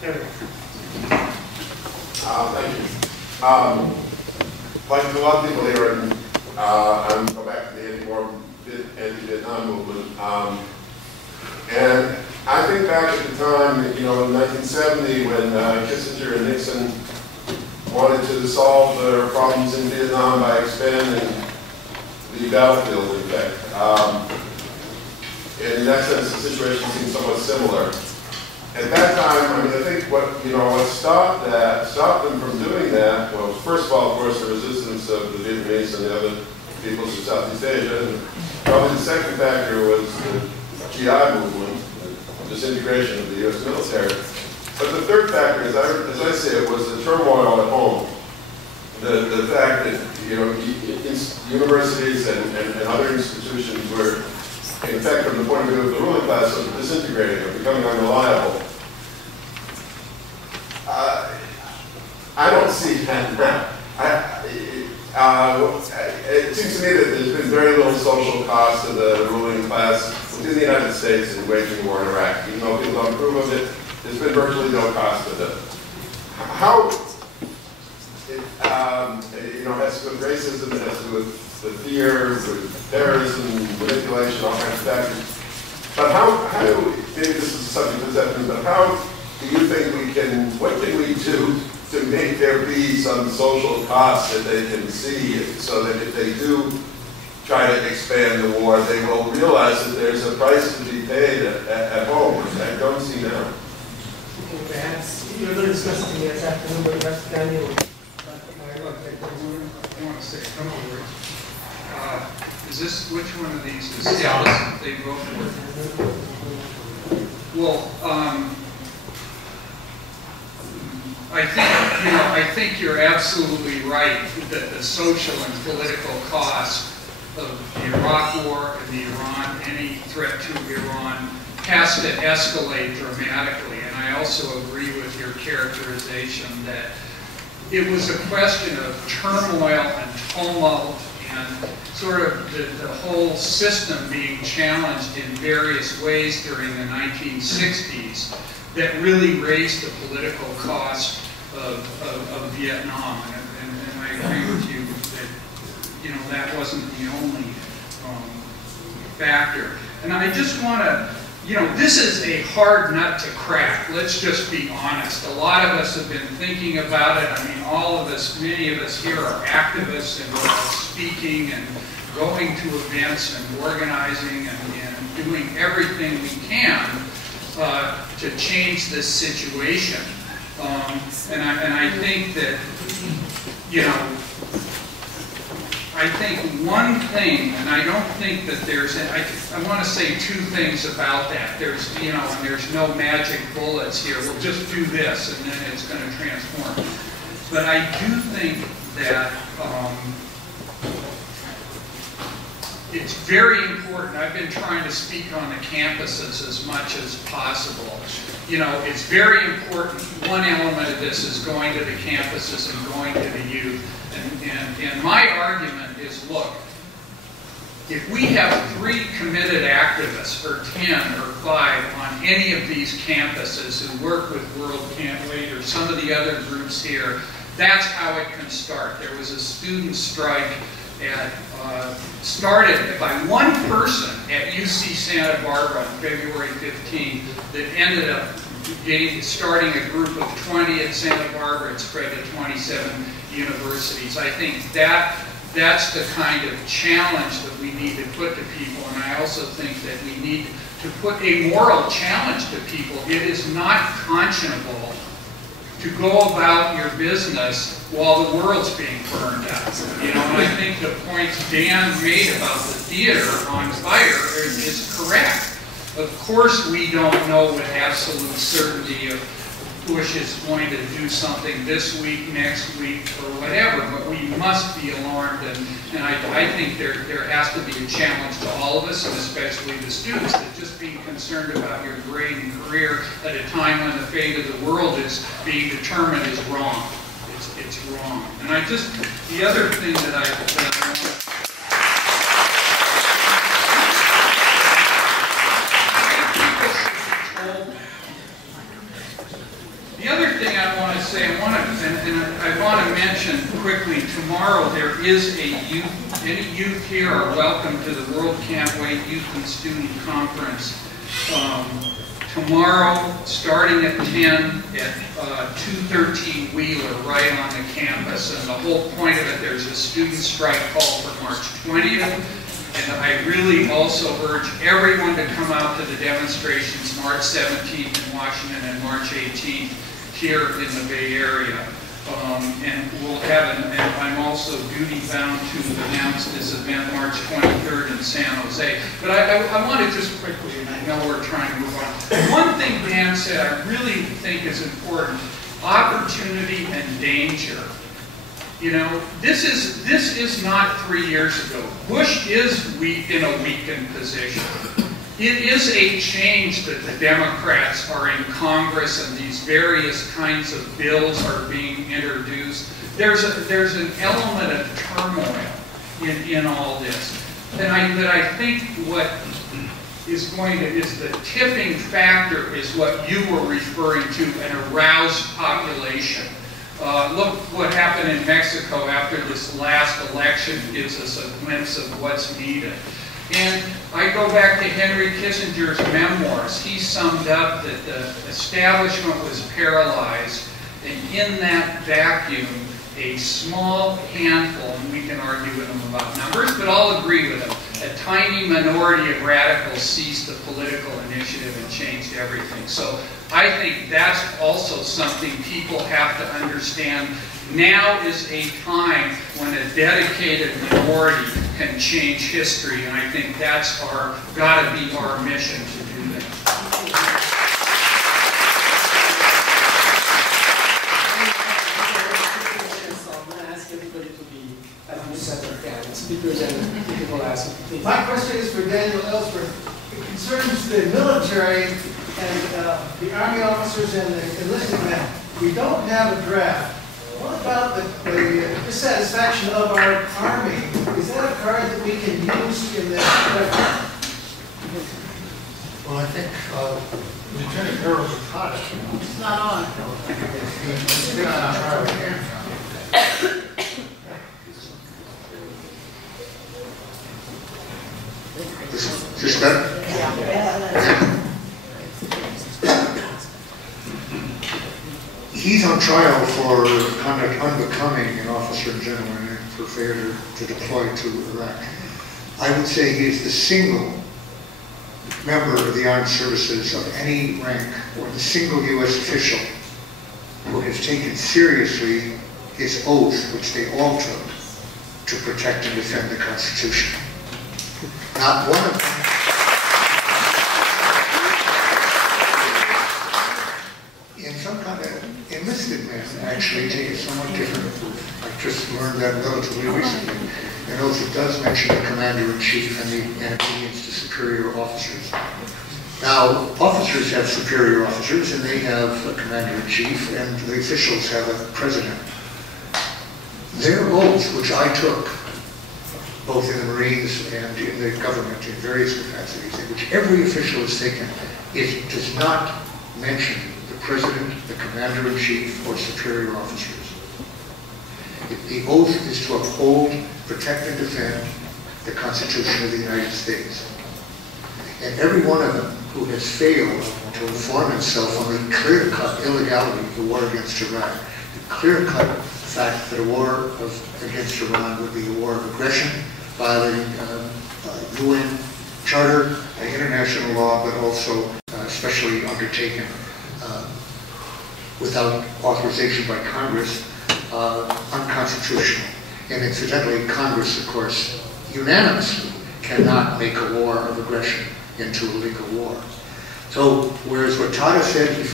Thank you. Like a lot of people here, I'm going back to the anti-Vietnam movement. And I think back at the time, in 1970, when Kissinger and Nixon wanted to solve their problems in Vietnam by expanding the battlefield effect. And in that sense, the situation seemed somewhat similar. At that time, I think what stopped them from doing that was, first of all, of course, the resistance of the Vietnamese and the other peoples of Southeast Asia. And probably the second factor was the GI movement, the disintegration of the U.S. military. But the third factor, as I say it, was the turmoil at home. The fact that universities and other institutions were, in fact, from the point of view of the ruling class, sort of disintegrating or becoming unreliable. I don't see that now. It seems to me that there's been very little social cost to the ruling class within the United States in waging war in Iraq. Even though people don't approve of it, there's been virtually no cost to it. How it has to do with racism, it has to do with the fear, with terrorism, manipulation, all kinds of factors. But how do we, maybe this is a subject of this afternoon, but how do you think what can we do to make there be some social cost that they can see, so that if they do try to expand the war, they will realize that there's a price to be paid at home, which I don't see now. Perhaps you're going to discuss something this afternoon, but perhaps Daniel. I want to say a couple of words. Is this, which one of these is Alice they vote for? Well, I think you're absolutely right that the social and political cost of the Iraq War and any threat to Iran has to escalate dramatically. And I also agree with your characterization that it was a question of turmoil and tumult and sort of the whole system being challenged in various ways during the 1960s that really raised the political cost of Vietnam. And I agree with you that, that wasn't the only factor. And I just want to, this is a hard nut to crack. Let's just be honest. A lot of us have been thinking about it. I mean, all of us, many of us here are activists and we're speaking and going to events and organizing and doing everything we can to change this situation. And I think that, I think one thing, and I don't think that there's, I want to say two things about that. There's, and there's no magic bullets here. We'll just do this and then it's going to transform. But I do think that it's very important. I've been trying to speak on the campuses as much as possible. It's very important. One element of this is going to the campuses and going to the youth. And my argument is, look, if we have 3 committed activists, or 10 or 5 on any of these campuses who work with World Camp Weight or some of the other groups here, that's how it can start. There was a student strike started by one person at UC Santa Barbara on February 15 that ended up starting a group of 20 at Santa Barbara and spread to 27 universities. I think that's the kind of challenge that we need to put to people, and I also think that we need to put a moral challenge to people. It is not conscionable to go about your business while the world's being burned out. And I think the points Dan made about the theater on fire is correct. Of course, we don't know with absolute certainty if Bush is going to do something this week, next week, or whatever, but we must be alarmed, and I think there has to be a challenge to all of us, and especially the students, that just being concerned about your grade and career at a time when the fate of the world is being determined is wrong. It's wrong. And the other thing that I want The other thing I want to say, I want to mention quickly, tomorrow there is a youth, any youth here are welcome to the World Can't Wait Youth and Student Conference. Tomorrow, starting at 10 at 213 Wheeler, right on the campus. And the whole point of it, there's a student strike call for March 20th. And I really also urge everyone to come out to the demonstrations March 17th in Washington and March 18th here in the Bay Area. And we'll have and I'm also duty bound to announce this event March 23rd in San Jose. But I want to just quickly, and I know we're trying to move on. One thing Dan said I really think is important: opportunity and danger. You know, this is not 3 years ago. Bush is in a weakened position. It is a change that the Democrats are in Congress and these various kinds of bills are being introduced. There's an element of turmoil in all this. And I think what is the tipping factor is what you were referring to, an aroused population. Look what happened in Mexico after this last election gives us a glimpse of what's needed. And I go back to Henry Kissinger's memoirs. He summed up that the establishment was paralyzed, and in that vacuum, a small handful, and we can argue with them about numbers, but I'll agree with them, a tiny minority of radicals seized the political initiative and changed everything. So I think that's also something people have to understand. Now is a time when a dedicated minority can change history, and I think that's got to be our mission to do that. I'm going to ask everybody to be at least at their hands. Speakers and people ask. My question is for Daniel Ellsworth. It concerns the military and the Army officers and the enlisted men. We don't have a draft. What about the dissatisfaction of our Army? Is that a card that we can use in this record? Well, I think Lieutenant Colonel Zapata. It's not on. He's been on trial again. Is this better? Yeah. He's on trial for conduct unbecoming an officer and gentleman and for failure to deploy to Iraq. I would say he is the single member of the armed services of any rank or the single U.S. official who has taken seriously his oath, which they all took, to protect and defend the Constitution. Not one of them. In some kind of enlisted men actually take a somewhat different approach. I just learned that relatively recently. An oath that does mention the commander-in-chief and obedience to superior officers. Now, officers have superior officers, and they have a commander-in-chief, and the officials have a president. Their oath, which I took, both in the Marines and in the government in various capacities, in which every official has taken, it does not mention the president, the commander-in-chief, or superior officers. The oath is to uphold, protect, and defend the Constitution of the United States. And every one of them who has failed to inform himself on the clear-cut illegality of the war against Iraq, the clear-cut fact that a war against Iran would be a war of aggression, violating UN Charter, international law, but also especially undertaken without authorization by Congress, unconstitutional. And incidentally, Congress, of course, unanimously cannot make a war of aggression into a legal war. So, whereas what Tata said, he